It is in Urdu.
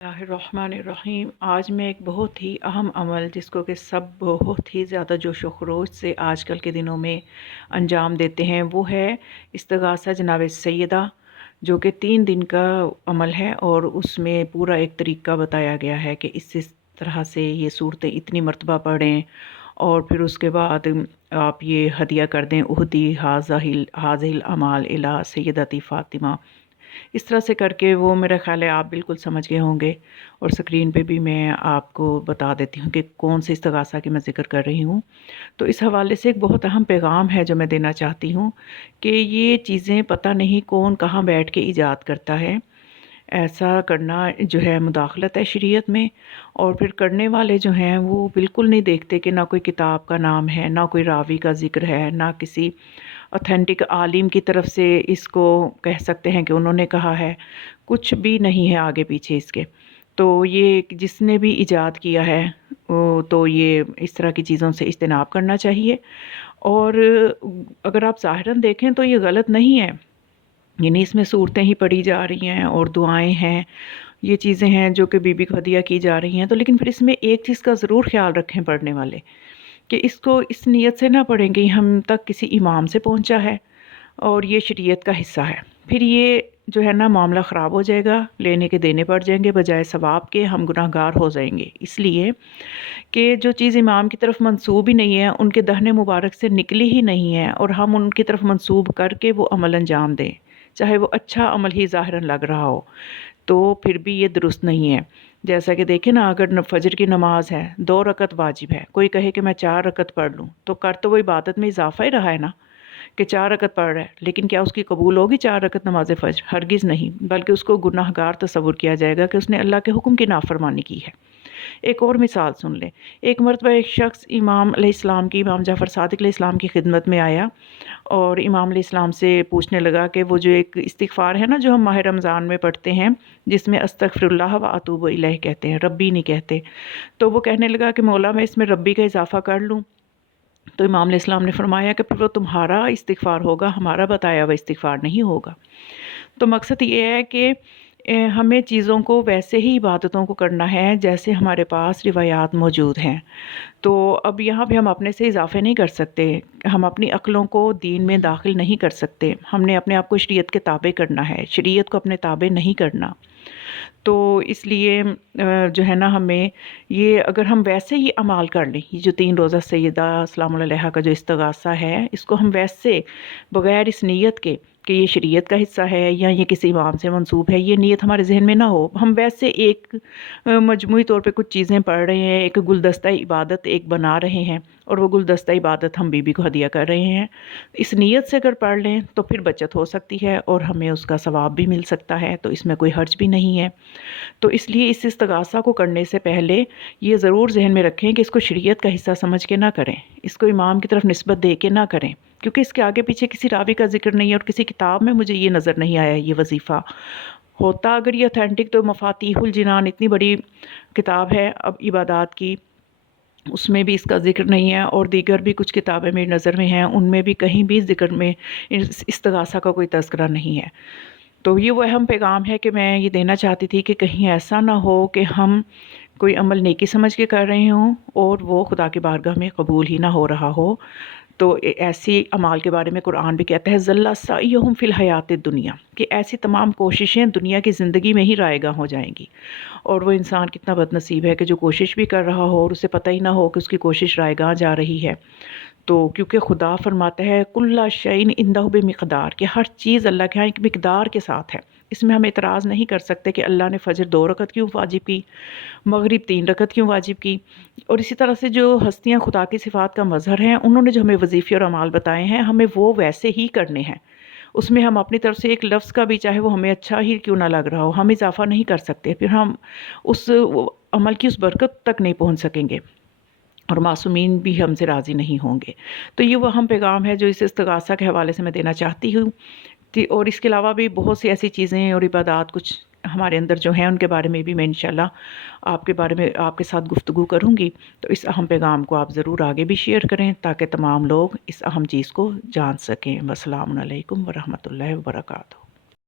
الرحیم۔ آج میں ایک بہت ہی اہم عمل جس کو کہ سب بہت ہی زیادہ جوش و خروش سے آج کل کے دنوں میں انجام دیتے ہیں، وہ ہے استغاثہ جناب سیدہ، جو کہ 3 دن کا عمل ہے اور اس میں پورا ایک طریقہ بتایا گیا ہے کہ اس طرح سے یہ صورتیں اتنی مرتبہ پڑھیں اور پھر اس کے بعد آپ یہ ہدیہ کر دیں، اہدی حاذہ الاعمال الی سیدتی فاطمہ۔ اس طرح سے کر کے وہ میرا خیال ہے آپ بالکل سمجھ گئے ہوں گے، اور سکرین پہ بھی میں آپ کو بتا دیتی ہوں کہ کون سے استغاثہ کی میں ذکر کر رہی ہوں۔ تو اس حوالے سے ایک بہت اہم پیغام ہے جو میں دینا چاہتی ہوں کہ یہ چیزیں پتہ نہیں کون کہاں بیٹھ کے ایجاد کرتا ہے۔ ایسا کرنا جو ہے مداخلت ہے شریعت میں، اور پھر کرنے والے جو ہیں وہ بالکل نہیں دیکھتے کہ نہ کوئی کتاب کا نام ہے، نہ کوئی راوی کا ذکر ہے، نہ کسی اوتھینٹک عالم کی طرف سے اس کو کہہ سکتے ہیں کہ انہوں نے کہا ہے، کچھ بھی نہیں ہے آگے پیچھے اس کے۔ تو یہ جس نے بھی ایجاد کیا ہے تو یہ اس طرح کی چیزوں سے اجتناب کرنا چاہیے، اور اگر آپ ظاہراً دیکھیں تو یہ غلط نہیں ہے، یعنی اس میں صورتیں ہی پڑھی جا رہی ہیں اور دعائیں ہیں، یہ چیزیں ہیں جو کہ بی بی کو ہدیہ کی جا رہی ہیں، تو لیکن پھر اس میں ایک چیز کا ضرور خیال رکھیں پڑھنے والے، کہ اس کو اس نیت سے نہ پڑھیں کہ ہم تک کسی امام سے پہنچا ہے اور یہ شریعت کا حصہ ہے، پھر یہ جو ہے نا معاملہ خراب ہو جائے گا، لینے کے دینے پڑ جائیں گے، بجائے ثواب کے ہم گناہ گار ہو جائیں گے، اس لیے کہ جو چیز امام کی طرف منسوب ہی نہیں ہے، ان کے دہن مبارک سے نکلی ہی نہیں ہے، اور ہم ان کی طرف منسوب کر کے وہ عمل انجام دیں، چاہے وہ اچھا عمل ہی ظاہراً لگ رہا ہو، تو پھر بھی یہ درست نہیں ہے۔ جیسا کہ دیکھیں نا، اگر فجر کی نماز ہے، 2 رکعت واجب ہے، کوئی کہے کہ میں 4 رکعت پڑھ لوں، تو کر تو وہ عبادت میں اضافہ ہی رہا ہے نا، کہ 4 رکعت پڑھ رہا ہے، لیکن کیا اس کی قبول ہوگی 4 رکعت نماز فجر؟ ہرگز نہیں، بلکہ اس کو گناہ گار تصور کیا جائے گا کہ اس نے اللہ کے حکم کی نافرمانی کی ہے۔ ایک اور مثال سن لیں، ایک مرتبہ ایک شخص امام علیہ السلام کی، امام جعفر صادق علیہ السلام کی خدمت میں آیا اور امام علیہ السلام سے پوچھنے لگا کہ وہ جو ایک استغفار ہے نا جو ہم ماہ رمضان میں پڑھتے ہیں، جس میں استغفر اللہ و اتوب الیہ کہتے ہیں، ربی نہیں کہتے، تو وہ کہنے لگا کہ مولا میں اس میں ربی کا اضافہ کر لوں؟ تو امام علیہ السلام نے فرمایا کہ پھر وہ تمہارا استغفار ہوگا، ہمارا بتایا ہوا استغفار نہیں ہوگا۔ تو مقصد یہ ہے کہ ہمیں چیزوں کو ویسے ہی عبادتوں کو کرنا ہے جیسے ہمارے پاس روایات موجود ہیں۔ تو اب یہاں پہ ہم اپنے سے اضافے نہیں کر سکتے، ہم اپنی عقلوں کو دین میں داخل نہیں کر سکتے، ہم نے اپنے آپ کو شریعت کے تابع کرنا ہے، شریعت کو اپنے تابع نہیں کرنا۔ تو اس لیے جو ہے نا ہمیں یہ، اگر ہم ویسے ہی اعمال کر لیں، یہ جو 3 روزہ سیدہ سلام علیہا کا جو استغاثہ ہے، اس کو ہم ویسے بغیر اس نیت کے کہ یہ شریعت کا حصہ ہے یا یہ کسی امام سے منسوب ہے، یہ نیت ہمارے ذہن میں نہ ہو، ہم ویسے ایک مجموعی طور پہ کچھ چیزیں پڑھ رہے ہیں، ایک گلدستہ عبادت ایک بنا رہے ہیں، اور وہ گلدستہ عبادت ہم بی بی کو ہدیہ کر رہے ہیں، اس نیت سے اگر پڑھ لیں تو پھر بچت ہو سکتی ہے اور ہمیں اس کا ثواب بھی مل سکتا ہے، تو اس میں کوئی حرج بھی نہیں ہے۔ تو اس لیے اس استغاثہ کو کرنے سے پہلے یہ ضرور ذہن میں رکھیں کہ اس کو شریعت کا حصہ سمجھ کے نہ کریں، اس کو امام کی طرف نسبت دے کے نہ کریں، کیونکہ اس کے آگے پیچھے کسی راوی کا ذکر نہیں ہے، اور کسی کتاب میں مجھے یہ نظر نہیں آیا یہ وظیفہ ہوتا۔ اگر یہ اوتھینٹک تو مفاتیح الجنان اتنی بڑی کتاب ہے اب عبادات کی، اس میں بھی اس کا ذکر نہیں ہے، اور دیگر بھی کچھ کتابیں میری نظر میں ہیں، ان میں بھی کہیں بھی ذکر میں استغاثہ کا کوئی تذکرہ نہیں ہے۔ تو یہ وہ اہم پیغام ہے کہ میں یہ دینا چاہتی تھی کہ کہیں ایسا نہ ہو کہ ہم کوئی عمل نیکی سمجھ کے کر رہے ہوں اور وہ خدا کی بارگاہ میں قبول ہی نہ ہو رہا ہو۔ تو ایسی اعمال کے بارے میں قرآن بھی کہتا ہے ذل سعیہم فی الحیات الدنیا، کہ ایسی تمام کوششیں دنیا کی زندگی میں ہی رائے گاں ہو جائیں گی، اور وہ انسان کتنا بد نصیب ہے کہ جو کوشش بھی کر رہا ہو اور اسے پتہ ہی نہ ہو کہ اس کی کوشش رائے گاں جا رہی ہے۔ تو کیونکہ خدا فرماتا ہے کل شیء عندہ بمقدار، کہ ہر چیز اللہ کے ہاں ایک مقدار کے ساتھ ہے، اس میں ہم اعتراض نہیں کر سکتے کہ اللہ نے فجر 2 رکعت کیوں واجب کی، مغرب 3 رکعت کیوں واجب کی، اور اسی طرح سے جو ہستیاں خدا کی صفات کا مظہر ہیں انہوں نے جو ہمیں وظیفے اور اعمال بتائے ہیں ہمیں وہ ویسے ہی کرنے ہیں، اس میں ہم اپنی طرف سے ایک لفظ کا بھی چاہے وہ ہمیں اچھا ہی کیوں نہ لگ رہا ہو ہم اضافہ نہیں کر سکتے، پھر ہم اس عمل کی اس برکت تک نہیں پہنچ سکیں گے، اور معصومین بھی ہم سے راضی نہیں ہوں گے۔ تو یہ وہ اہم پیغام ہے جو اس استغاثہ کے حوالے سے میں دینا چاہتی ہوں، اور اس کے علاوہ بھی بہت سی ایسی چیزیں اور عبادات کچھ ہمارے اندر جو ہیں ان کے بارے میں بھی میں انشاءاللہ آپ کے بارے میں آپ کے ساتھ گفتگو کروں گی، تو اس اہم پیغام کو آپ ضرور آگے بھی شیئر کریں تاکہ تمام لوگ اس اہم چیز کو جان سکیں۔ والسلام علیکم ورحمۃ اللہ وبرکاتہ۔